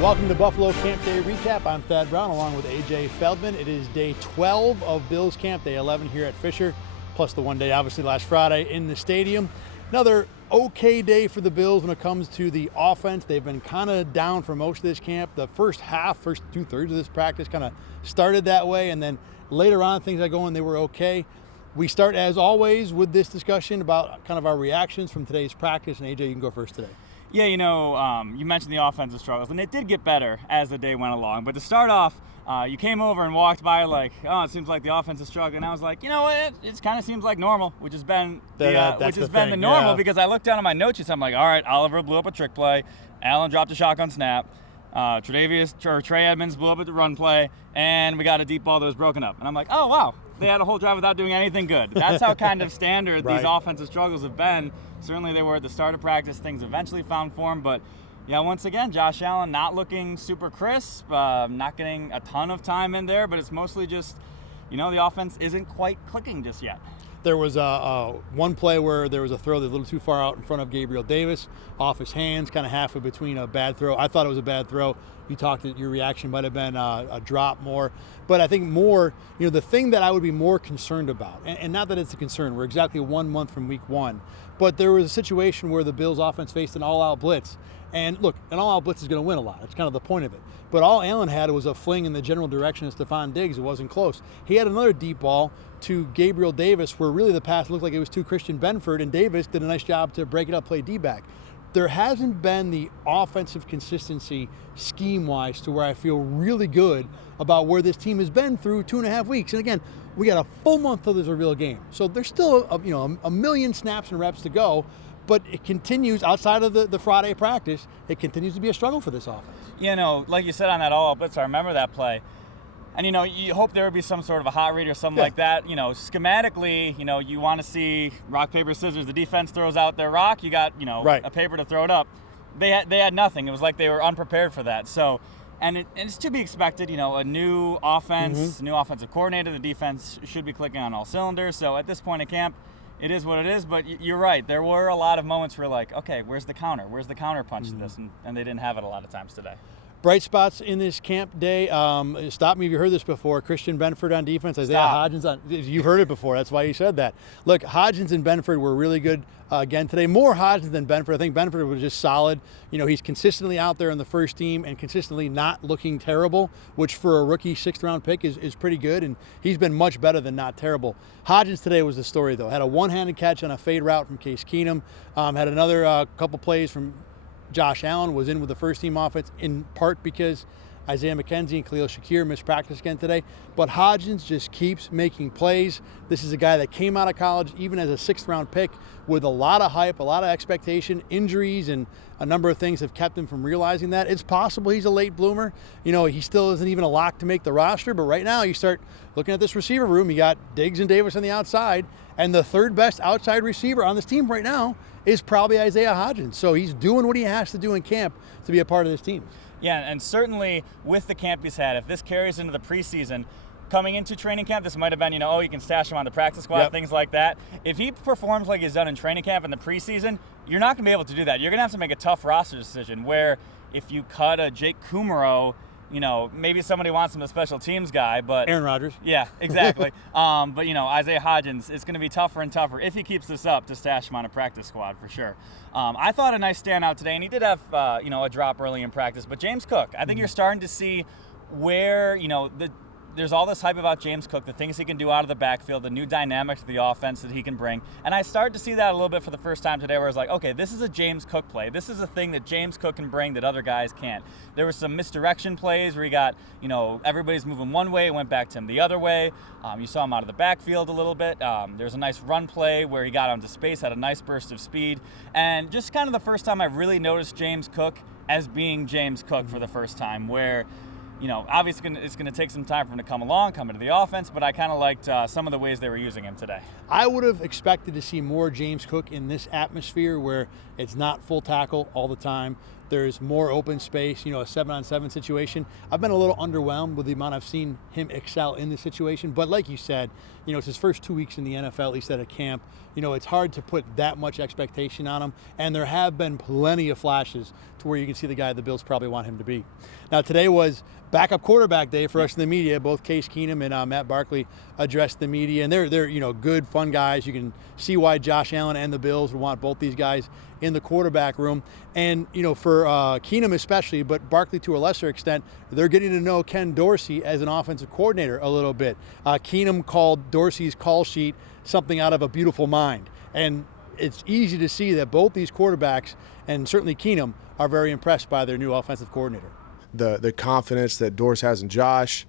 Welcome to Buffalo Camp Day Recap. I'm Thad Brown along with AJ Feldman. It is day 12 of Bills Camp, day 11 here at Fisher, plus the one day, obviously, last Friday in the stadium. Another okay day for the Bills when it comes to the offense. They've been kind of down for most of this camp. The first two-thirds of this practice kind of started that way, and then later on things got going, they were okay. We start, as always, with this discussion about kind of our reactions from today's practice, and AJ, you can go first today. Yeah, you mentioned the offensive struggles, and it did get better as the day went along. But to start off, you came over and walked by like, oh, it seems like the offense is struggling. And I was like, you know what? It kind of seems like normal, which has been the normal. Yeah. Because I looked down at my note sheet, I'm like, all right, Oliver blew up a trick play, Allen dropped a shotgun snap, Trey Edmonds blew up at the run play, and we got a deep ball that was broken up. And I'm like, oh wow, they had a whole drive without doing anything good. That's how kind of standard these offensive struggles have been. Certainly they were at the start of practice. Things eventually found form, but yeah, once again, Josh Allen not looking super crisp, not getting a ton of time in there, but it's mostly just, the offense isn't quite clicking just yet. There was one play where there was a throw that was a little too far out in front of Gabriel Davis, off his hands, kind of halfway between a bad throw. I thought it was a bad throw. You talked that your reaction might have been a drop more. But I think more, the thing that I would be more concerned about, and not that it's a concern, we're exactly 1 month from week one, but there was a situation where the Bills offense faced an all-out blitz. And look, an all-out blitz is going to win a lot. That's kind of the point of it. But all Allen had was a fling in the general direction of Stephon Diggs. It wasn't close. He had another deep ball to Gabriel Davis where really the pass looked like it was to Christian Benford, and Davis did a nice job to break it up, play D-back. There hasn't been the offensive consistency scheme-wise to where I feel really good about where this team has been through 2.5 weeks. And again, we got a full month till there's a real game. So there's still a million snaps and reps to go, but it continues outside of the Friday practice. It continues to be a struggle for this offense. Like you said on that all-out blitz, I remember that play. And, you hope there would be some sort of a hot read or something like that. Schematically, you want to see rock, paper, scissors. The defense throws out their rock. You got, a paper to throw it up. They had nothing. It was like they were unprepared for that. So, and it's to be expected, a new offense, new offensive coordinator. The defense should be clicking on all cylinders. So at this point in camp, it is what it is. But you're right. There were a lot of moments where like, okay, where's the counter? Where's the counter punch to this? And they didn't have it a lot of times today. Bright spots in this camp day. Stop me if you heard this before. Christian Benford on defense. Isaiah Hodgins on. You've heard it before. That's why you said that. Look, Hodgins and Benford were really good again today. More Hodgins than Benford. I think Benford was just solid. He's consistently out there in the first team and consistently not looking terrible, which for a rookie 6th-round pick is pretty good. And he's been much better than not terrible. Hodgins today was the story, though. Had a one-handed catch on a fade route from Case Keenum. Had another couple plays from Josh Allen, was in with the first-team offense in part because Isaiah McKenzie and Khalil Shakir missed practice again today. But Hodgins just keeps making plays. This is a guy that came out of college, even as a 6th-round pick, with a lot of hype, a lot of expectation. Injuries and a number of things have kept him from realizing that. It's possible he's a late bloomer. He still isn't even a lock to make the roster. But right now, you start looking at this receiver room. You got Diggs and Davis on the outside. And the third best outside receiver on this team right now is probably Isaiah Hodgins. So he's doing what he has to do in camp to be a part of this team. Yeah, and certainly with the camp he's had, if this carries into the preseason, coming into training camp, this might have been, you can stash him on the practice squad, things like that. If he performs like he's done in training camp in the preseason, you're not going to be able to do that. You're going to have to make a tough roster decision where if you cut a Jake Kumaro, maybe somebody wants him a special teams guy, but Aaron Rodgers. Yeah, exactly. But Isaiah Hodgins, it's going to be tougher and tougher if he keeps this up to stash him on a practice squad for sure. I thought a nice standout today, and he did have a drop early in practice. But James Cook, I think you're starting to see where there's all this hype about James Cook, the things he can do out of the backfield, the new dynamics of the offense that he can bring. And I started to see that a little bit for the first time today where I was like, okay, this is a James Cook play. This is a thing that James Cook can bring that other guys can't. There were some misdirection plays where he got, everybody's moving one way, it went back to him the other way. You saw him out of the backfield a little bit. There's a nice run play where he got onto space, had a nice burst of speed. And just kind of the first time I really noticed James Cook as being James Cook for the first time where obviously it's going to take some time for him to come into the offense, but I kind of liked some of the ways they were using him today. I would have expected to see more James Cook in this atmosphere where it's not full tackle all the time. There's more open space, a 7-on-7 situation. I've been a little underwhelmed with the amount I've seen him excel in this situation. But like you said, it's his first 2 weeks in the NFL, at least at a camp. It's hard to put that much expectation on him. And there have been plenty of flashes to where you can see the guy the Bills probably want him to be. Now, today was backup quarterback day for us in the media. Both Case Keenum and Matt Barkley addressed the media, and they're good, fun guys. You can see why Josh Allen and the Bills would want both these guys in the quarterback room. And for Keenum especially, but Barkley to a lesser extent, they're getting to know Ken Dorsey as an offensive coordinator a little bit. Keenum called Dorsey's call sheet something out of a beautiful mind, and it's easy to see that both these quarterbacks, and certainly Keenum, are very impressed by their new offensive coordinator. The confidence that Dorsey has in Josh,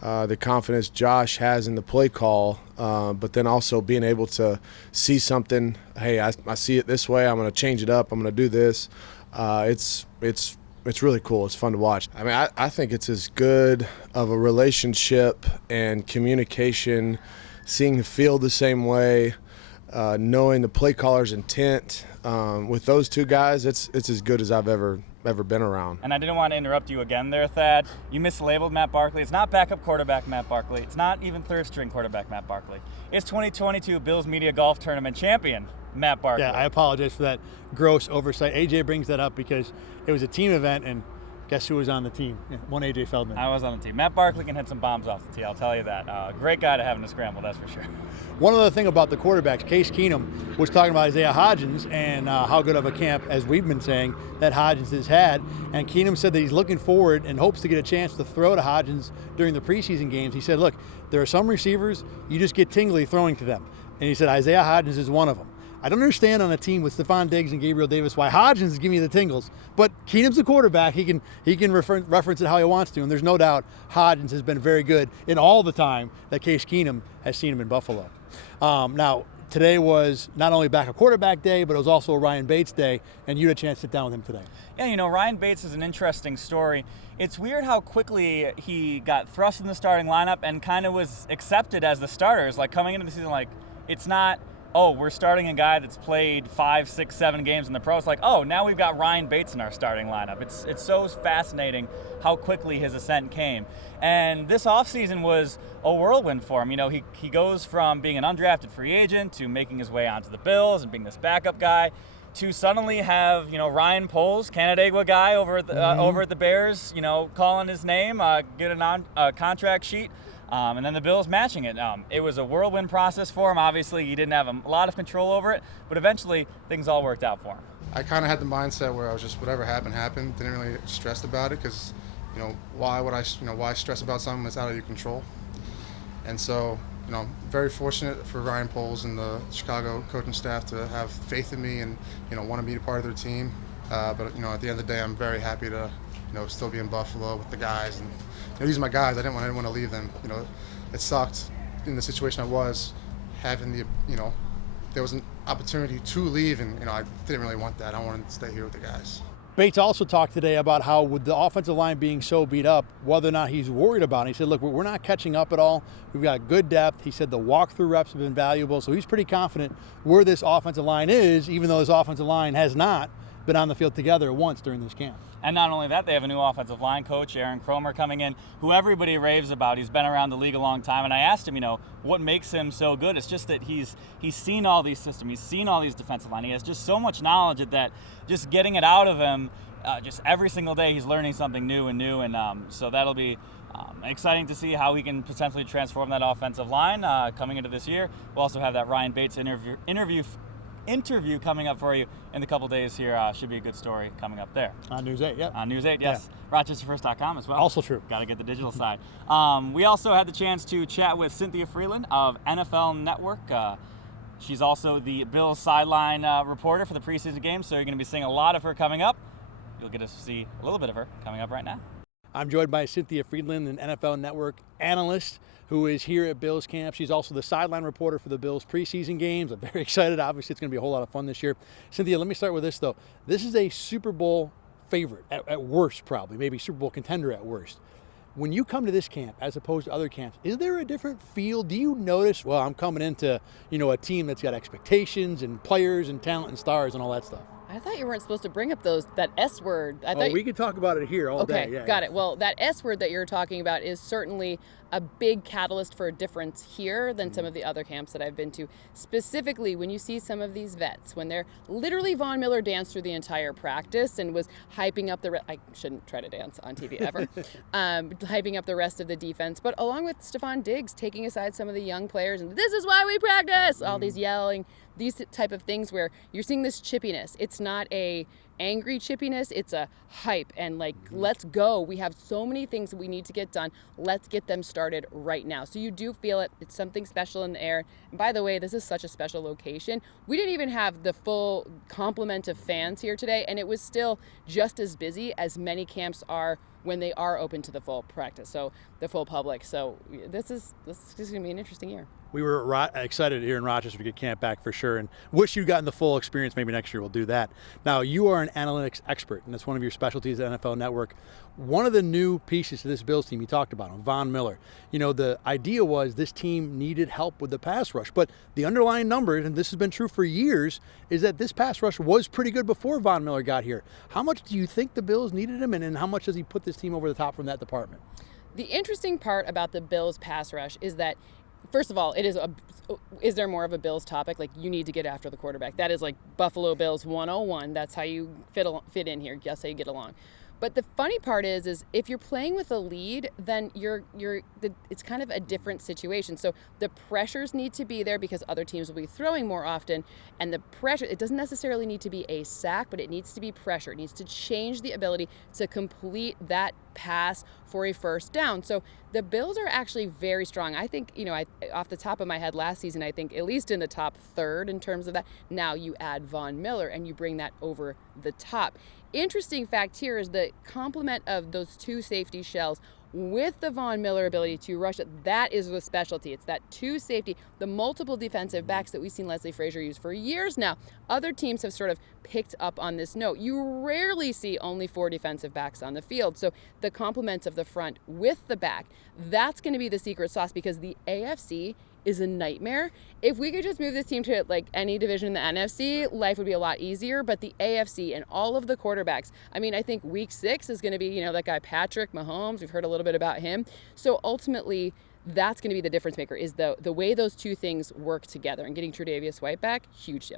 the confidence Josh has in the play call, but then also being able to see something, hey, I see it this way, I'm going to change it up, I'm going to do this. It's really cool. It's fun to watch. I mean, I think it's as good of a relationship and communication, seeing the field the same way, knowing the play caller's intent. With those two guys, it's as good as I've ever been around. And I didn't want to interrupt you again there, Thad. You mislabeled Matt Barkley. It's not backup quarterback Matt Barkley. It's not even third-string quarterback Matt Barkley. It's 2022 Bills Media Golf Tournament champion Matt Barkley. Yeah, I apologize for that gross oversight. AJ brings that up because it was a team event, and guess who was on the team? One AJ Feldman. I was on the team. Matt Barkley can hit some bombs off the tee, I'll tell you that. Great guy to have in the scramble, that's for sure. One other thing about the quarterbacks, Case Keenum was talking about Isaiah Hodgins and how good of a camp, as we've been saying, that Hodgins has had. And Keenum said that he's looking forward and hopes to get a chance to throw to Hodgins during the preseason games. He said, look, there are some receivers, you just get tingly throwing to them. And he said Isaiah Hodgins is one of them. I don't understand on a team with Stephon Diggs and Gabriel Davis why Hodgins is giving you the tingles, but Keenum's the quarterback. He can reference it how he wants to, and there's no doubt Hodgins has been very good in all the time that Case Keenum has seen him in Buffalo. Now, today was not only backup quarterback day, but it was also Ryan Bates day, and you had a chance to sit down with him today. Yeah, Ryan Bates is an interesting story. It's weird how quickly he got thrust in the starting lineup and kind of was accepted as the starter. It's like coming into the season, like, it's not, oh, we're starting a guy that's played 5, 6, 7 games in the pros. Like, oh, now we've got Ryan Bates in our starting lineup. It's so fascinating how quickly his ascent came. And this offseason was a whirlwind for him. He goes from being an undrafted free agent to making his way onto the Bills and being this backup guy to suddenly have, Ryan Poles, Canandaigua guy over at the Bears, calling his name, get a contract sheet. And then the Bills matching it. It was a whirlwind process for him. Obviously, he didn't have a lot of control over it, but eventually things all worked out for him. I kind of had the mindset where I was just whatever happened. Didn't really stress about it because, why stress about something that's out of your control? And so, very fortunate for Ryan Poles and the Chicago coaching staff to have faith in me and, want to be a part of their team. But at the end of the day, I'm very happy to, still be in Buffalo with the guys. And these are my guys. I didn't want to leave them. It sucked in the situation I was having there was an opportunity to leave, and I didn't really want that. I wanted to stay here with the guys. Bates also talked today about how with the offensive line being so beat up, whether or not he's worried about it. He said, look, we're not catching up at all. We've got good depth. He said the walkthrough reps have been valuable, so he's pretty confident where this offensive line is, even though this offensive line has not been on the field together once during this camp. And not only that, they have a new offensive line coach, Aaron Cromer, coming in, who everybody raves about. He's been around the league a long time, and I asked him, what makes him so good? It's just that he's seen all these systems, he's seen all these defensive line. He has just so much knowledge that just getting it out of him, just every single day he's learning something new, and so that'll be exciting to see how he can potentially transform that offensive line coming into this year. We'll also have that Ryan Bates interview coming up for you in a couple days here. Should be a good story coming up there. On News 8, yeah. On News 8, yes. Yeah. RochesterFirst.com as well. Also true. Got to get the digital side. We also had the chance to chat with Cynthia Frelund of NFL Network. She's also the Bills sideline reporter for the preseason games, so you're going to be seeing a lot of her coming up. You'll get to see a little bit of her coming up right now. I'm joined by Cynthia Frelund, an NFL Network analyst who is here at Bills camp. She's also the sideline reporter for the Bills preseason games. I'm very excited. Obviously, it's going to be a whole lot of fun this year. Cynthia, let me start with this, though. This is a Super Bowl favorite, at worst probably, maybe Super Bowl contender at worst. When you come to this camp, as opposed to other camps, is there a different feel? Do you notice, well, I'm coming into, a team that's got expectations and players and talent and stars and all that stuff? I thought you weren't supposed to bring up that S word. We could talk about it here all day. Okay, got it. Well, that S word that you're talking about is certainly a big catalyst for a difference here than some of the other camps that I've been to. Specifically, when you see some of these vets, when they're literally Von Miller danced through the entire practice and was hyping up I shouldn't try to dance on TV ever, hyping up the rest of the defense, but along with Stephon Diggs taking aside some of the young players and this is why we practice, all these yelling, these type of things where you're seeing this chippiness. It's not a angry chippiness, it's a hype and let's go. We have so many things that we need to get done. Let's get them started right now. So you do feel it. It's something special in the air. And by the way, this is such a special location. We didn't even have the full complement of fans here today, and it was still just as busy as many camps are when they are open to the full practice, so the full public. So this is going to be an interesting year. We were excited here in Rochester to get camp back for sure, and wish you'd gotten the full experience. Maybe next year we'll do that. Now, you are an analytics expert, and that's one of your specialties at NFL Network. One of the new pieces to this Bills team, you talked about him, Von Miller. You know, the idea was this team needed help with the pass rush, but the underlying numbers, and this has been true for years, is that this pass rush was pretty good before Von Miller got here. How much do you think the Bills needed him, and how much does he put this team over the top from that department? The interesting part about the Bills pass rush is that, first of all, is there more of a Bills topic? Like, you need to get after the quarterback. That is like Buffalo Bills 101. That's how you fit in here. That's how you get along. But the funny part is if you're playing with a lead, then it's kind of a different situation. So the pressures need to be there because other teams will be throwing more often. And the pressure, it doesn't necessarily need to be a sack, but it needs to be pressure. It needs to change the ability to complete that pass for a first down. So the Bills are actually very strong. I think, off the top of my head last season, I think at least in the top third in terms of that. Now you add Von Miller and you bring that over the top. Interesting fact here is the complement of those two safety shells with the Von Miller ability to rush it. That is the specialty. It's that two safety, the multiple defensive backs that we've seen Leslie Frazier use for years now. Other teams have sort of picked up on this note. You rarely see only 4 defensive backs on the field. So the complement of the front with the back, that's going to be the secret sauce because the AFC is a nightmare. If we could just move this team to any division in the NFC, life would be a lot easier. But the AFC and all of the quarterbacks, I think week 6 is going to be, that guy Patrick Mahomes. We've heard a little bit about him. So ultimately, that's going to be the difference maker is the way those two things work together. And getting Tre'Davious White back, huge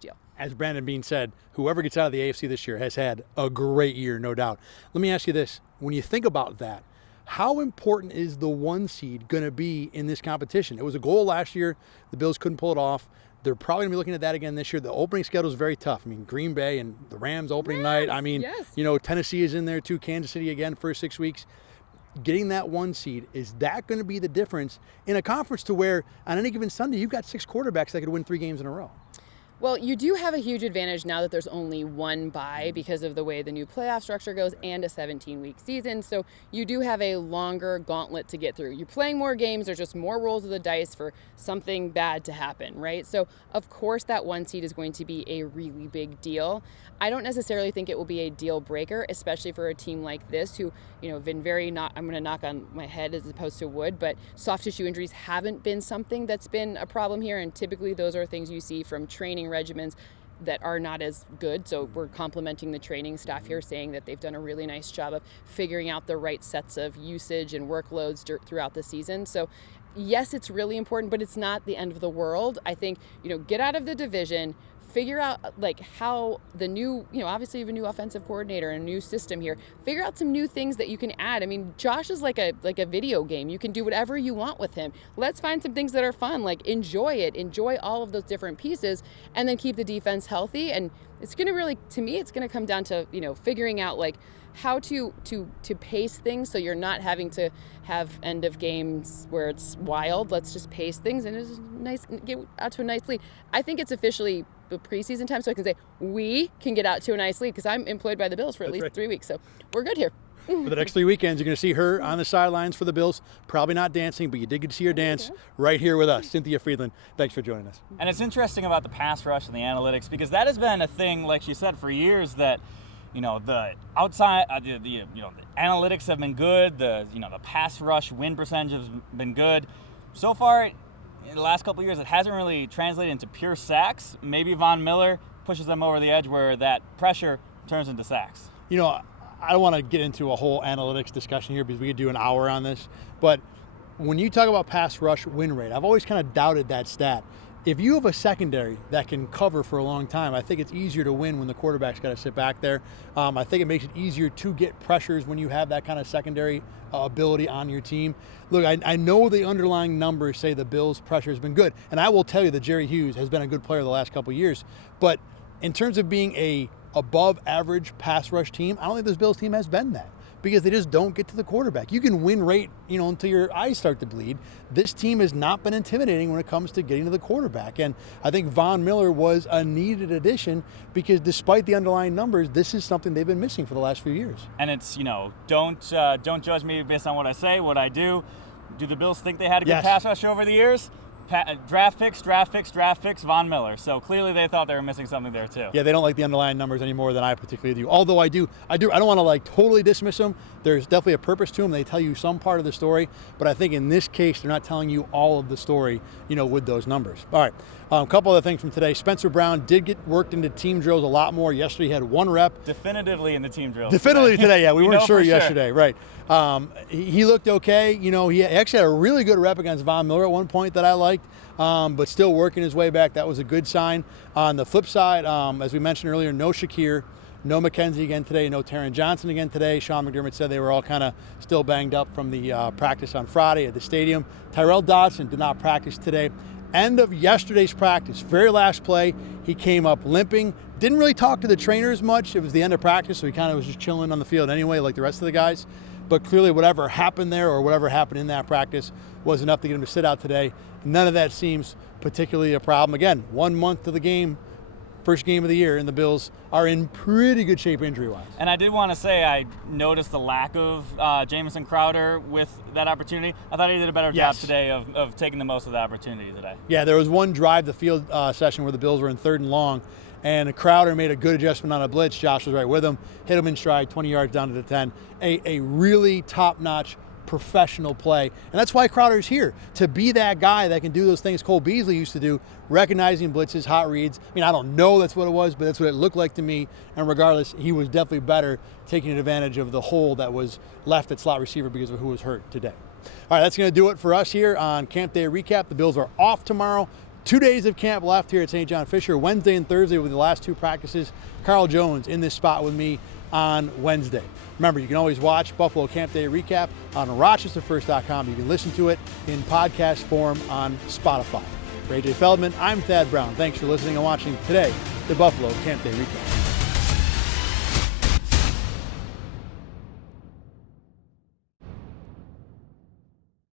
deal. As Brandon Beane said, whoever gets out of the AFC this year has had a great year, no doubt. Let me ask you this. When you think about that, how important is the 1 seed going to be in this competition? It was a goal last year. The Bills couldn't pull it off. They're probably going to be looking at that again this year. The opening schedule is very tough. Green Bay and the Rams opening night. Yes. Tennessee is in there too. Kansas City again for 6 weeks. Getting that 1 seed, is that going to be the difference in a conference to where on any given Sunday you've got 6 quarterbacks that could win 3 games in a row? Well, you do have a huge advantage now that there's only 1 bye because of the way the new playoff structure goes and a 17-week season. So you do have a longer gauntlet to get through. You're playing more games. There's just more rolls of the dice for something bad to happen, right? So, of course, that 1 seed is going to be a really big deal. I don't necessarily think it will be a deal breaker, especially for a team like this who, have been I'm going to knock on my head as opposed to wood, but soft tissue injuries haven't been something that's been a problem here. And typically those are things you see from training regimens that are not as good. So we're complimenting the training staff here, saying that they've done a really nice job of figuring out the right sets of usage and workloads throughout the season. So yes, it's really important, but it's not the end of the world. I think, get out of the division, figure out how the new, obviously you have a new offensive coordinator and a new system here. Figure out some new things that you can add. Josh is like a video game. You can do whatever you want with him. Let's find some things that are fun. Enjoy it. Enjoy all of those different pieces, and then keep the defense healthy. And it's going to really, to me, it's going to come down to figuring out how to pace things so you're not having to have end of games where it's wild. Let's just pace things and it's nice, get out to a nice lead. I think it's officially the preseason time, so I can say we can get out to a nice lead because I'm employed by the Bills for at least 3 weeks, so we're good here. For the next 3 weekends, you're going to see her on the sidelines for the Bills. Probably not dancing, but you did get to see her dance right here with us. Cynthia Frelund, thanks for joining us. And it's interesting about the pass rush and the analytics because that has been a thing, like she said, for years that the outside, the analytics have been good. The pass rush win percentage has been good. So far, in the last couple of years, it hasn't really translated into pure sacks. Maybe Von Miller pushes them over the edge where that pressure turns into sacks. You know, I don't want to get into a whole analytics discussion here because we could do an hour on this, but when you talk about pass rush win rate, I've always kind of doubted that stat. If you have a secondary that can cover for a long time, I think it's easier to win when the quarterback's got to sit back there. I think it makes it easier to get pressures when you have that kind of secondary ability on your team. Look, I know the underlying numbers say the Bills' pressure has been good, and I will tell you that Jerry Hughes has been a good player the last couple of years. But in terms of being a above average pass rush team, I don't think this Bills team has been that, because they just don't get to the quarterback. You can win rate, until your eyes start to bleed. This team has not been intimidating when it comes to getting to the quarterback. And I think Von Miller was a needed addition because despite the underlying numbers, this is something they've been missing for the last few years. And it's, don't judge me based on what I say, what I do. Do the Bills think they had a good pass rush over the years? Draft picks, Von Miller. So clearly they thought they were missing something there too. Yeah, they don't like the underlying numbers any more than I particularly do. Although I don't want to totally dismiss them. There's definitely a purpose to them. They tell you some part of the story, but I think in this case they're not telling you all of the story, with those numbers. All right, a couple other things from today. Spencer Brown did get worked into team drills a lot more. Yesterday he had 1 rep. Definitively in the team drills. Definitively today, yeah. We weren't sure yesterday, sure. right. He looked okay. He actually had a really good rep against Von Miller at one point that I liked, but still working his way back. That was a good sign. On the flip side, as we mentioned earlier, no Shakir, no McKenzie again today, no Taron Johnson again today. Sean McDermott said they were all kind of still banged up from the practice on Friday at the stadium. Tyrell Dodson did not practice today. End of yesterday's practice, very last play, he came up limping. Didn't really talk to the trainers much. It was the end of practice, so he kind of was just chilling on the field anyway, like the rest of the guys. But clearly whatever happened there or whatever happened in that practice was enough to get him to sit out today. None of that seems particularly a problem. Again, 1 month to the game, first game of the year, and the Bills are in pretty good shape injury-wise. And I did want to say I noticed the lack of Jamison Crowder with that opportunity. I thought he did a better job today of taking the most of the opportunity today. Yeah, there was one drive the field session where the Bills were in 3rd and long, and Crowder made a good adjustment on a blitz. Josh was right with him, hit him in stride, 20 yards down to the 10. A really top-notch professional play. And that's why Crowder's here, to be that guy that can do those things Cole Beasley used to do, recognizing blitzes, hot reads. I don't know that's what it was, but that's what it looked like to me. And regardless, he was definitely better taking advantage of the hole that was left at slot receiver because of who was hurt today. All right, that's going to do it for us here on Camp Day Recap. The Bills are off tomorrow. 2 days of camp left here at St. John Fisher. Wednesday and Thursday will be the last 2 practices. Carl Jones in this spot with me on Wednesday. Remember, you can always watch Buffalo Camp Day Recap on RochesterFirst.com. You can listen to it in podcast form on Spotify. For AJ Feldman, I'm Thad Brown. Thanks for listening and watching today, the Buffalo Camp Day Recap.